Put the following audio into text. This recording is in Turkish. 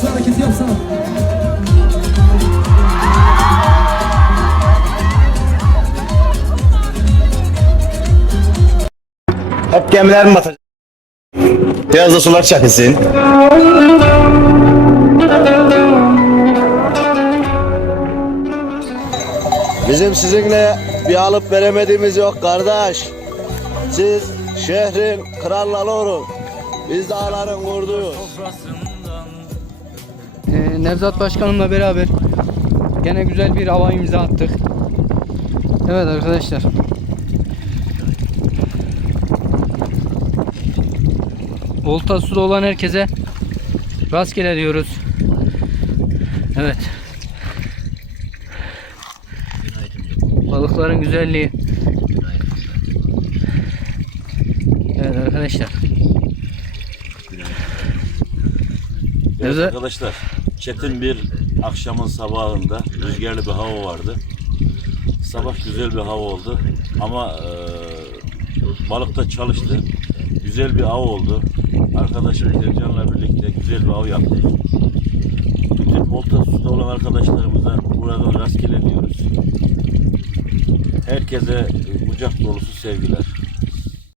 Şu hareketi yapsana. Hep gemiler mi batacak? Biraz da sular çakılsın. Bizim sizinle bir alıp veremediğimiz yok kardeş. Siz şehrin kralları olun. Biz dağların kurduğuz. Ee, Nevzat Başkanımla beraber gene güzel bir hava imza attık. Evet arkadaşlar. Volta suda olan herkese rastgele diyoruz. Evet. Balıkların güzelliği. Evet arkadaşlar. Evet Evet. arkadaşlar, çetin bir akşamın sabahında rüzgarlı bir hava vardı. Sabah güzel bir hava oldu ama e, balıkta çalıştı. Güzel bir av oldu. Arkadaşım Ercan'la birlikte güzel bir av yaptık. Bütün olta suda olan arkadaşlarımıza buradan rastgele diyoruz. Herkese kucak dolusu sevgiler.